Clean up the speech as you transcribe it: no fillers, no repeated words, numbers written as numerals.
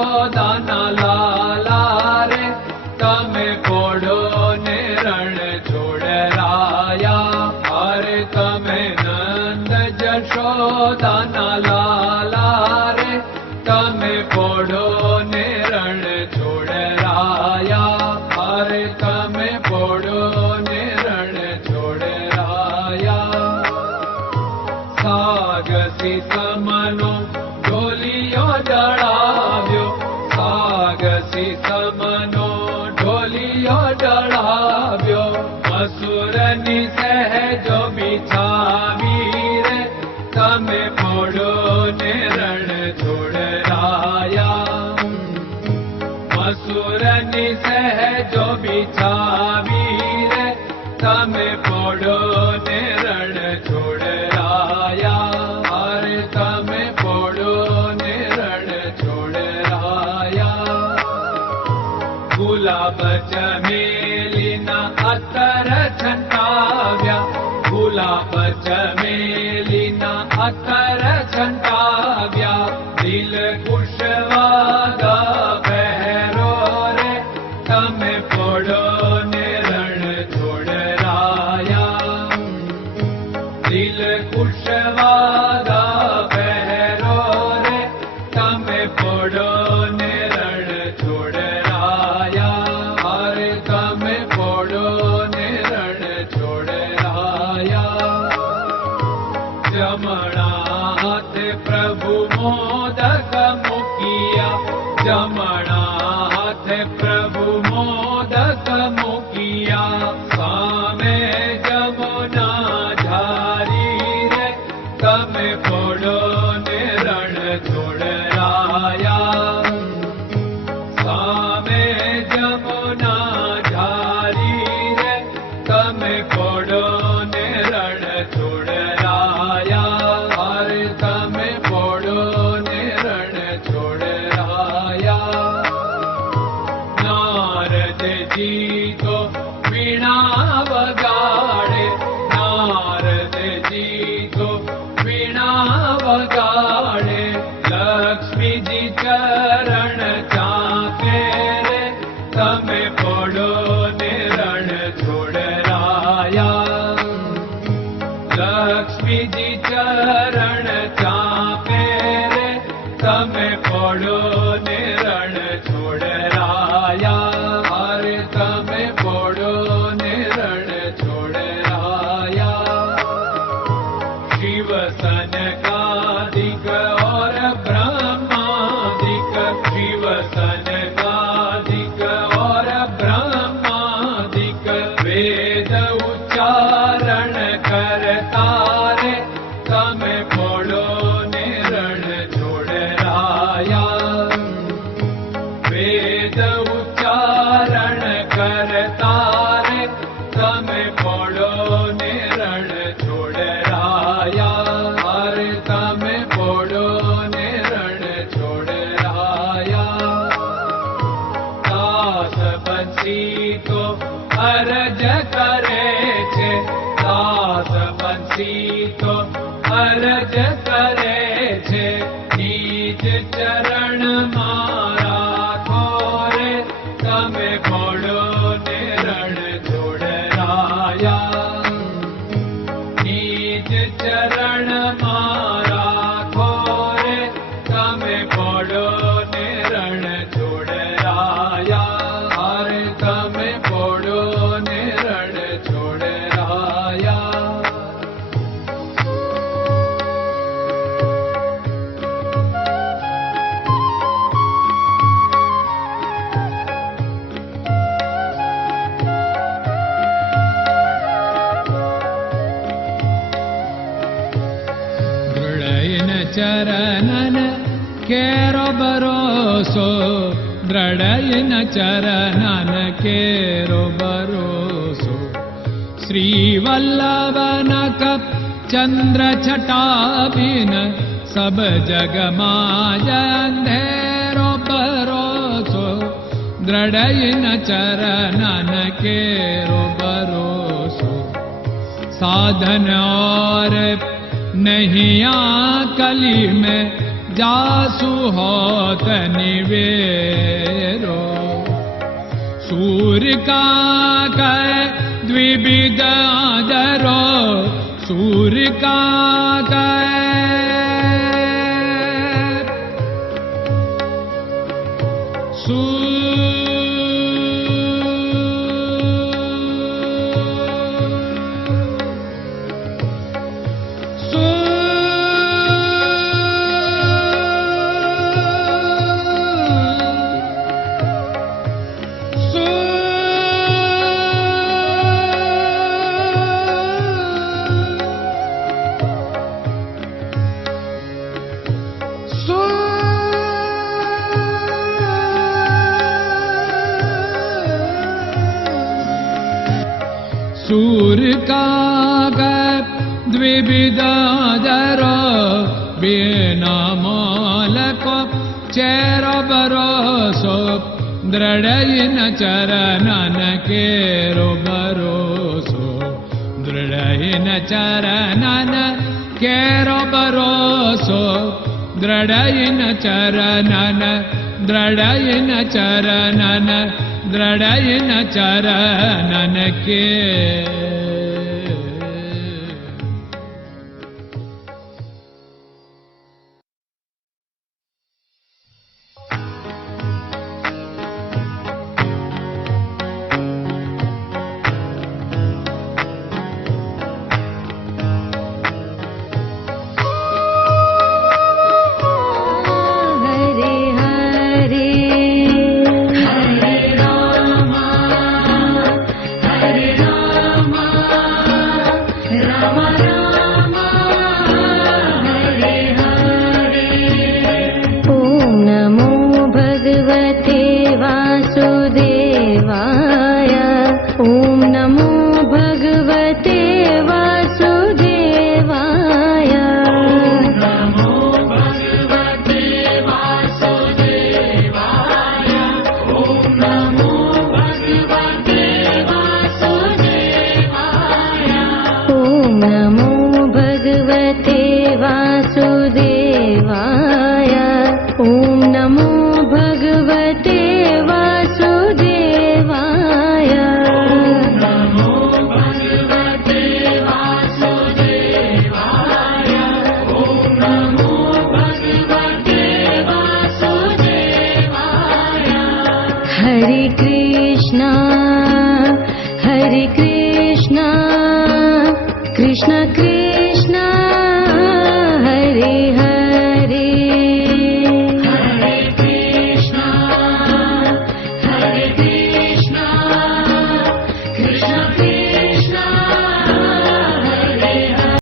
જશોદાના લાલા રે તમે પોડો ને રણ છોડરાયા. અરે તમે નંદ જશોદાના લાલા રે તમે પોડો ને રણ છોડરાયા. અરે તમે પોડો ને રણ છોડરાયા. સાગસી સમનો ઢોલિયો ડળાવ્યો, સાગસી સમનો ઢોલિયો ડળાવ્યો. મસૂરની સહેજો બિછાવી રે તમે પોડો ને રણ છોડરાયા. મસૂરની સહેજો બિછાવી રે તમે પોડો ને રણ છોડરાયા. અરે તમે પોડો ને રણ છોડરાયા. ગુલાબ ચમેલીના અત્તર છંટાવ્યા, ગુલાબ ચમેલીના અત્તર છંટાવ્યા. દિલ કુશવાદા પહેરો રે તમે પોડો ને રણ છોડરાયા. દિલ કુશવાદા પહેરો રે તમે પોડો ને રણ છોડરાયા. અરે તમે પોડો ને રણ છોડરાયા. જમણા હાથે પ્રભુ મોદક મૂકિયા, જમણા હાથે પ્રભુ મોદક મૂકિયા. સામે જમુના ઝારી રે તમે પોડો ને રણ છોડરાયા. સામે જમુના ઝારી રે તમે પોડો ને રણ છોડરાયા. અરે તમે પોડો ને રણ છોડરાયા. નારદજી તો વીણા વગાડે, નારદજી તો વીણા વગાડે. લક્ષ્મીજી ચરણ ચાકે રે તમે પોડો ને રણ છોડરાયા. લક્ષ્મીજી ચરણ ચાપે રે તમે પોડો ને રણ છોડરાયા. અરે તમે પોડો ને રણ છોડરાયા. શિવ સનકાદિક और ब्रह्मादिक, शिव सनकादिक और ब्रह्मादिक. वेद उच्चारण करता रे તમે પોડો ને રણ છોડરાયા. વેદ ઉચ્ચારણ કરતા રે તમે પોડો ને રણ છોડરાયા. અરે તમે પોડો ને રણ છોડરાયા. દાસ બંસી તો અરજ કરે છે, દાસ બંસી તો અરજ કરે છે. નીચ ચરણ મારા ખોરે તમે પોડો ને રણ છોડરાયા. નીચ ચરણ મારા ખોરે તમે પોડો ને રણ છોડરાયા. અરે તમે પોડો ને રણ છોડરાયા. ચરણન કેરો ભરોસો, દ્રઢયન ચરણન કેરો ભરોસો. શ્રી વલ્લભન કપ ચંદ્ર છટાબિન સબ જગમાં અંધેરો ભરોસો. દ્રઢયન ચરણન કેરો ભરોસો. साधन और नहीं कली में जासु होत निवेरो सूर्य का कै द्विविध आदरो सूर्य का सूर्य का द्विविधादर बिना मालको चेर भरोसो दृढ़ चरणन केरो भरोसो दृढ़ चरणन केरो भरोसो दृढ़ चरणन दृढ़ चरणन दृढ़ चरणन के Hare Krishna, Krishna Krishna